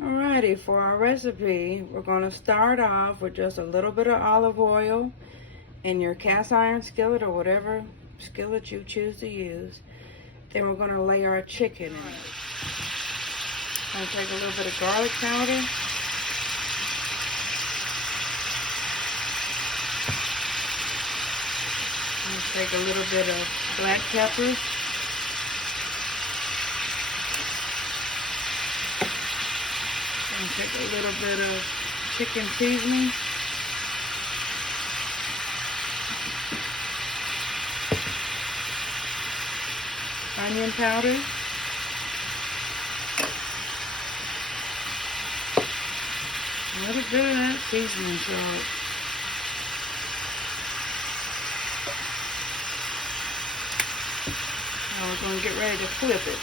Alrighty, for our recipe, we're going to start off with just a little bit of olive oil in your cast iron skillet or whatever skillet you choose to use. Then we're going to lay our chicken in it. I'm going to take a little bit of garlic powder. I'm going to take a little bit of black pepper. And take a little bit of chicken seasoning. Onion powder. A little bit of that seasoning salt. Now we're going to get ready to flip it.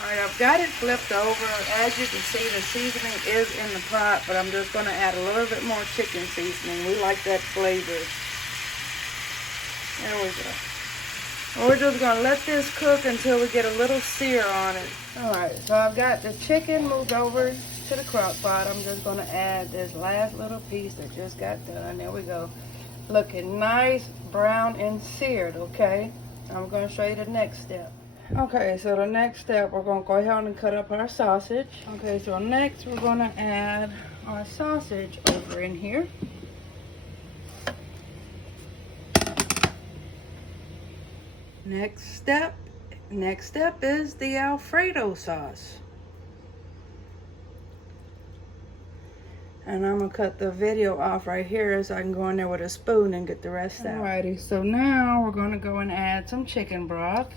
Alright, I've got it flipped over. As you can see, the seasoning is in the pot, but I'm just going to add a little bit more chicken seasoning. We like that flavor. There we go. We're just going to let this cook until we get a little sear on it. Alright, so I've got the chicken moved over to the crock pot. I'm just going to add this last little piece that just got done. There we go. Looking nice, brown, and seared, okay? I'm going to show you the next step. Okay, so the next step, we're going to go ahead and cut up our sausage. Okay, so next we're going to add our sausage over in here. Next step is the Alfredo sauce. And I'm going to cut the video off right here so I can go in there with a spoon and get the rest out. Alrighty, so now we're going to go and add some chicken broth.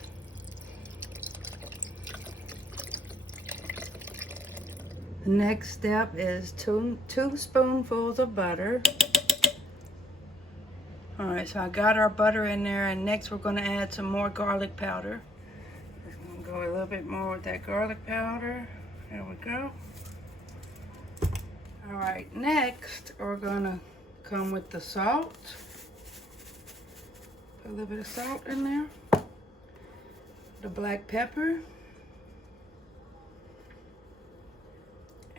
The next step is two spoonfuls of butter. Alright, so I got our butter in there, and next we're going to add some more garlic powder. Just going to go a little bit more with that garlic powder. There we go. Alright, next we're going to come with the salt. Put a little bit of salt in there. The black pepper.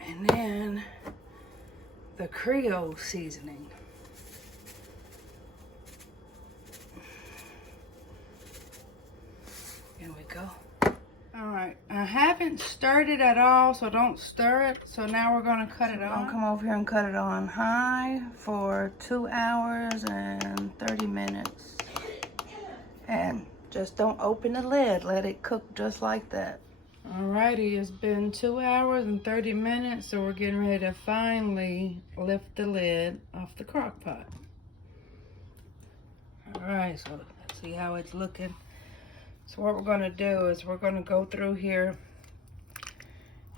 And then the Creole seasoning. There we go. Alright, I haven't stirred it at all, so don't stir it. So now we're going to cut it on. I'll come over here and cut it on high for 2 hours and 30 minutes. And just don't open the lid. Let it cook just like that. Alrighty, it's been 2 hours and 30 minutes, so we're getting ready to finally lift the lid off the crock pot. Alright, so let's see how it's looking. So what we're going to do is we're going to go through here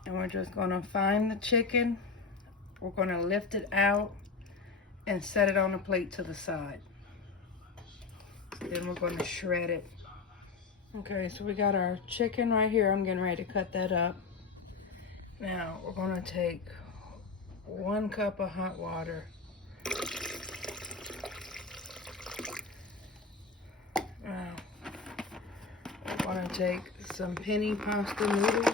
and we're just going to find the chicken. We're going to lift it out and set it on a plate to the side. Then we're going to shred it. Okay, so we got our chicken right here. I'm getting ready to cut that up. Now, we're going to take 1 cup of hot water. Now, we're going to take some penny pasta noodles.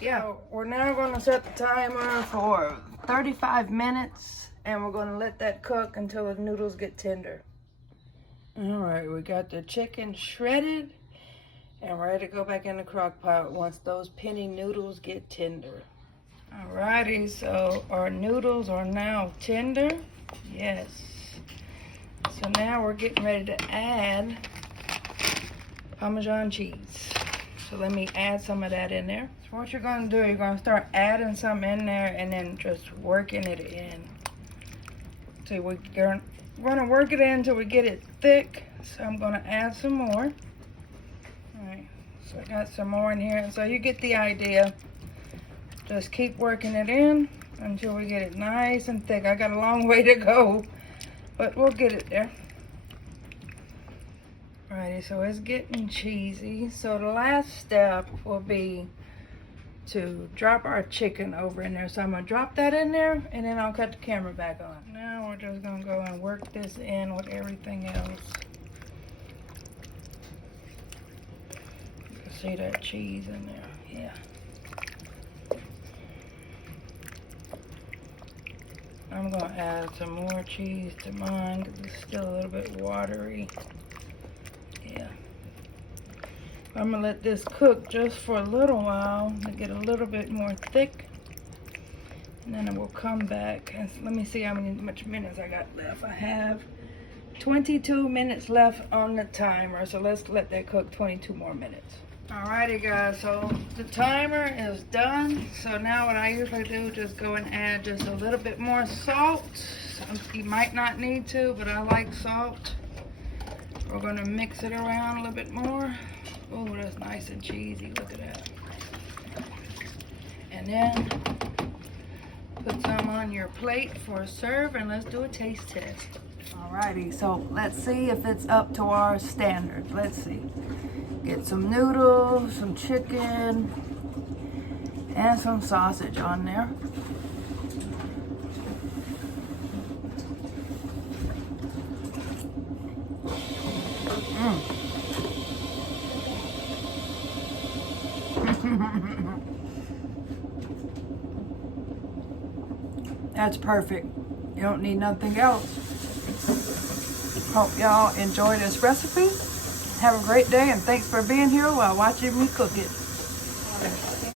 Yeah, so we're now going to set the timer for 35 minutes, and we're going to let that cook until the noodles get tender. Alright, we got the chicken shredded and ready to go back in the crock pot once those penny noodles get tender. Alrighty, so our noodles are now tender. Yes. So now we're getting ready to add Parmesan cheese. So let me add some of that in there. So what you're going to do, you're going to start adding some in there and then just working it in. See, we're going to work it in until we get it thick. So I'm going to add some more. Alright, so I got some more in here. So you get the idea. Just keep working it in until we get it nice and thick. I got a long way to go, but we'll get it there. Alrighty, so it's getting cheesy. So the last step will be to drop our chicken over in there. So I'm going to drop that in there, and then I'll cut the camera back on. Now we're just going to go and work this in with everything else. see that cheese in there. Yeah. I'm gonna add some more cheese to mine because it's still a little bit watery. Yeah. I'm gonna let this cook just for a little while to get a little bit more thick. And then I will come back and let me see how much minutes I got left. I have 22 minutes left on the timer, so let's let that cook 22 more minutes. Alrighty guys, so the timer is done. So now what I usually do, just go and add just a little bit more salt. You might not need to, but I like salt. We're gonna mix it around a little bit more. Oh, that's nice and cheesy, look at that. And then put some on your plate for a serve, and let's do a taste test. Alrighty, so let's see if it's up to our standards. Let's see. Get some noodles, some chicken, and some sausage on there. That's perfect. You don't need nothing else. Hope y'all enjoy this recipe. Have a great day, and thanks for being here while watching me cook it.